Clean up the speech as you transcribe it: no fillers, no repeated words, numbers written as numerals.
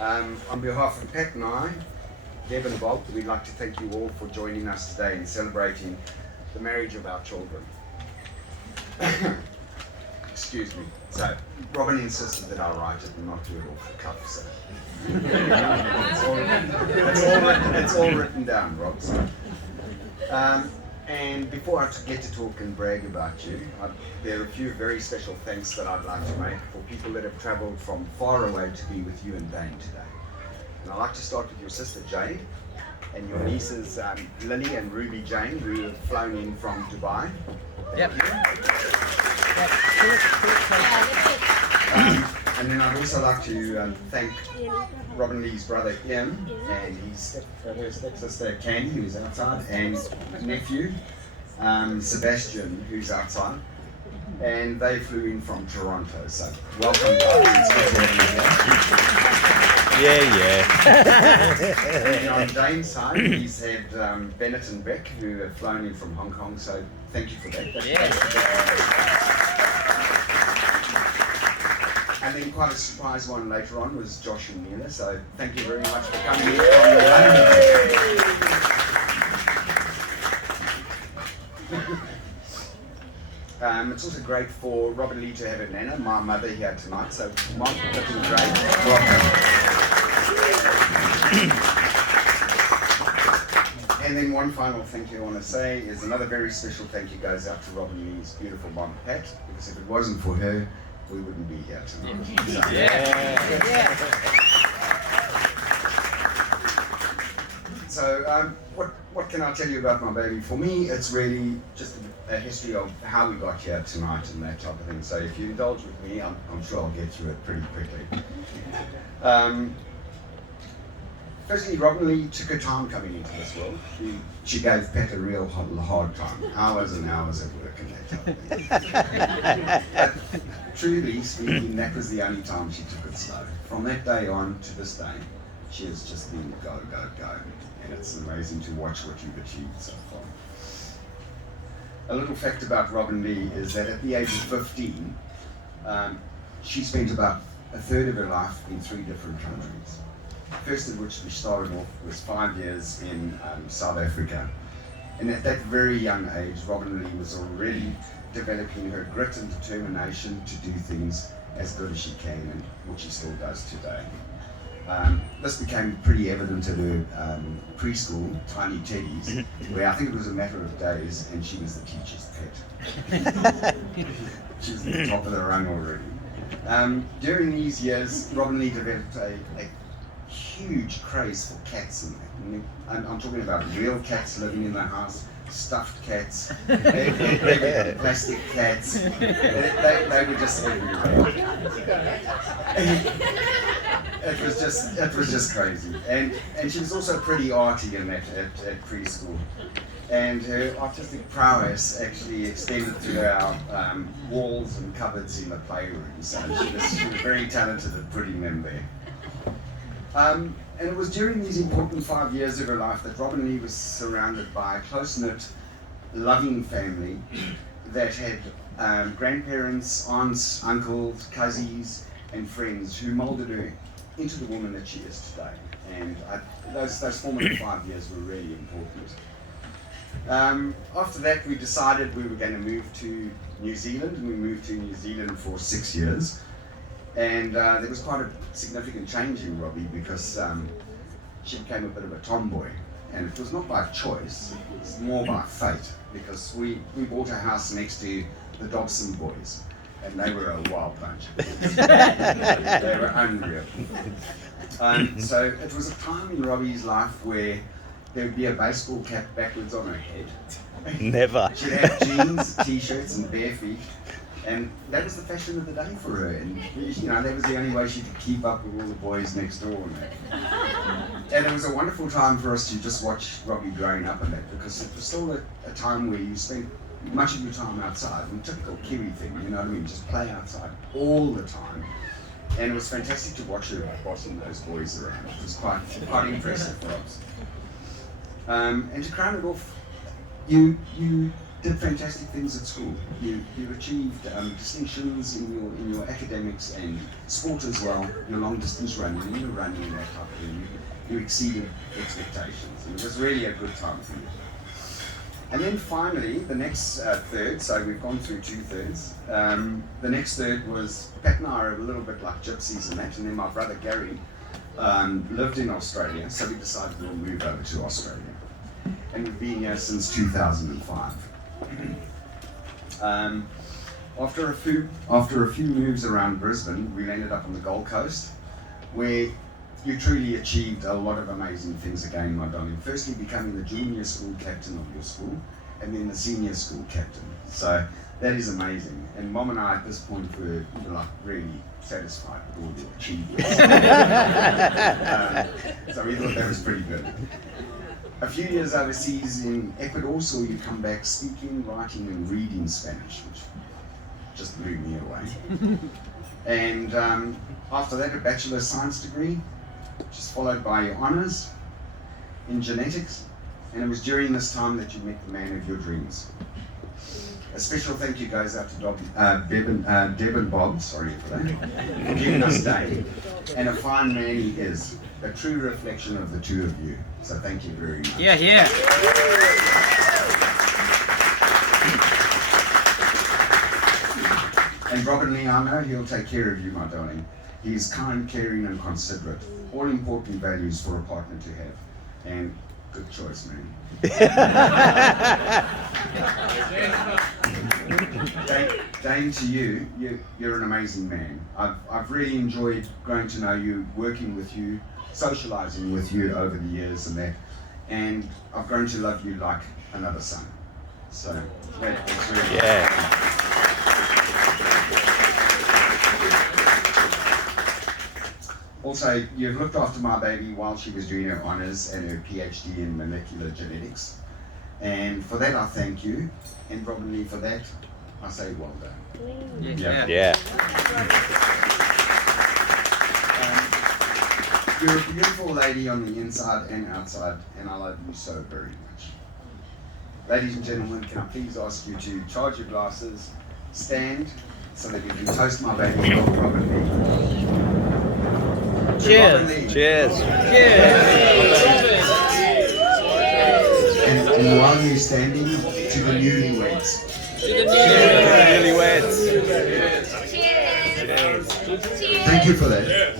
On behalf of Pat and I, Deb and Bob, we'd like to thank you all for joining us today in celebrating the marriage of our children. Excuse me. So, Robin insisted that I write it and not do it off the cuff, so. it's all written down, Rob. So. And before I get to talk and brag about you, there are a few very special thanks that I'd like to make for people that have travelled from far away to be with you and Dane today. And I'd like to start with your sister Jade and your nieces Lily and Ruby Jane, who have flown in from Dubai. Yep. And then I'd also like to thank Robin Lee's brother Ian and his stepsister Candy, who's outside, and nephew Sebastian, who's outside. And they flew in from Toronto, so welcome guys. It's good to have you here. Yeah. And on Dane's side, he's had Bennett and Beck, who have flown in from Hong Kong, so thank you for that. And then quite a surprise one later on was Josh and Mila, so thank you very much for coming in from London. It's also great for Robin Lee to have a nana, my mother, here tonight, so Mom, looking great. Welcome. And then one final thank you I want to say is another very special thank you goes out to Robin Lee's beautiful mom, Pat, because if it wasn't for her, we wouldn't be here tonight. Yeah. So, what can I tell you about my baby? For me, it's really just a history of how we got here tonight and that type of thing. So, if you indulge with me, I'm sure I'll get through it pretty quickly. Firstly, Robin Lee took her time coming into this world. She gave Pat a real hard time, hours and hours at work and that type of thing. Truly speaking, that was the only time she took it slow. From that day on to this day, she has just been go, go, go. And it's amazing to watch what you've achieved so far. A little fact about Robin Lee is that at the age of 15, she spent about a third of her life in 3 different countries. First of which we started off was 5 years in South Africa. And at that very young age, Robin Lee was already developing her grit and determination to do things as good as she can, and what she still does today. This became pretty evident at her preschool, Tiny Teddy's, where I think it was a matter of days, and she was the teacher's pet. She was at the top of the rung already. During these years, Robin Lee developed a huge craze for cats, and I'm talking about real cats living in the house, stuffed cats, plastic cats. They were just everywhere. It was just crazy, and she was also pretty arty in that at preschool, and her artistic prowess actually extended to our walls and cupboards in the playroom. So she was very talented at putting them there. And it was during these important 5 years of her life that Robin Lee was surrounded by a close-knit, loving family that had grandparents, aunts, uncles, cousins, and friends who moulded her into the woman that she is today. And those formative 5 years were really important. After that, we decided we were going to move to New Zealand, and we moved to New Zealand for 6 years. And there was quite a significant change in Robbie because she became a bit of a tomboy, and it was not by choice, it was more by fate, because we bought a house next to the Dobson boys, and they were a wild bunch. They were unreal. So it was a time in Robbie's life where there would be a baseball cap backwards on her head. Never. She'd have jeans, t-shirts, and bare feet. And that was the fashion of the day for her, and that was the only way she could keep up with all the boys next door and that. And it was a wonderful time for us to just watch Robbie growing up in that, because it was still a time where you spent much of your time outside, and typical Kiwi thing, you know what I mean, just play outside all the time. And it was fantastic to watch her bossing those boys around. It was quite impressive for us. And to crown it off, you did fantastic things at school. You achieved distinctions in your academics and sport as well. Your long distance running, and you were running in that type of thing. You exceeded expectations. And it was really a good time for you. And then finally, the next third, so we've gone through 2/3. The next third was, Pat and I are a little bit like gypsies in that, and then my brother Gary lived in Australia, so we decided we'll move over to Australia. And we've been here since 2005. After a few moves around Brisbane, we ended up on the Gold Coast, where you truly achieved a lot of amazing things again, my darling. Firstly, becoming the junior school captain of your school, and then the senior school captain. So that is amazing. And Mom and I at this point were like really satisfied with all your achievements. So we thought that was pretty good. A few years overseas in Ecuador, saw you come back speaking, writing, and reading Spanish, which just blew me away. And after that, a Bachelor of Science degree, just followed by your honours in genetics. And it was during this time that you met the man of your dreams. A special thank you goes out to Deb and Bob, sorry for that, for giving us Dave. And a fine man he is, a true reflection of the two of you. So thank you very much. Yeah, yeah. And Robin Lee, I know he'll take care of you, my darling. He is kind, caring, and considerate. All important values for a partner to have. And good choice, man. Dane, to you, you're an amazing man. I've really enjoyed growing to know you, working with you, socializing with you over the years and that. And I've grown to love you like another son. So that's really Also, you've looked after my baby while she was doing her honours and her PhD in molecular genetics. And for that, I thank you. And Robin Lee, for that, I say well done. Yeah. You're a beautiful lady on the inside and outside, and I love you so very much. Ladies and gentlemen, can I please ask you to charge your glasses, stand, so that you can toast my baby, Robin Lee. Cheers. Cheers. And while you're standing, to the newlyweds. Newlyweds. Cheers. Thank you for that. Cheers.